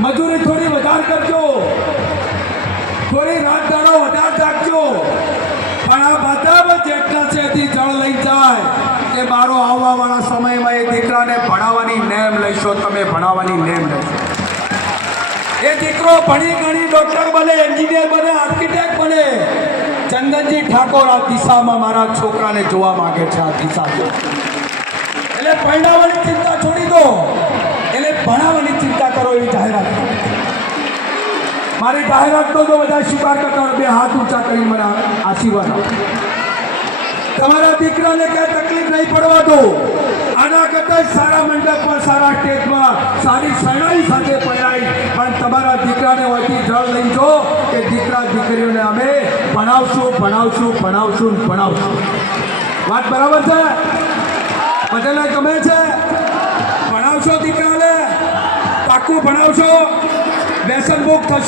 મજૂરી થોડી વધારે કરજો. થોડી રાત વધારે રાખજો. પણ આ બધા જેટલા છે તે જળ લઈ જાય. કે મારો આવવાવાળા સમયમાં એ દીકરાને ભણાવવાની નેમ લઈશો, તમે ભણાવવાની નેમ લેશો એ દીકરો ભણી ગણી ડોક્ટર બને, એન્જિનિયર બને, આર્કિટેક્ટ બને. ચંદનજી ઠાકોર આ દિશામાં મારા છોકરાને જોવા માંગે છે, આ દિશા એટલે એટલે ભણાવવાની ચિંતા કરો એવી જાહેરાત. મારી જાહેરાતનો જો બધા સ્વીકાર કરતા બે હાથ ઊંચા કરી મને આશીર્વાદ તમારા દીકરાને ક્યાં તકલીફ નહીં પડવા દો. આના કરતા સારા મંડપમાં સારા સ્ટેજમાં સારી શરણાઈ સાથે પહેરાય પણ તમારા દીકરાને હોયથી જળ લઈ જો કે દીકરા દીકરીઓને અમે ભણાવશું ભણાવશું ભણાવશું ભણાવશું. વાત બરાબર છે? પાક્કું ભણાવશો વ્યસન મુક્ત થશો.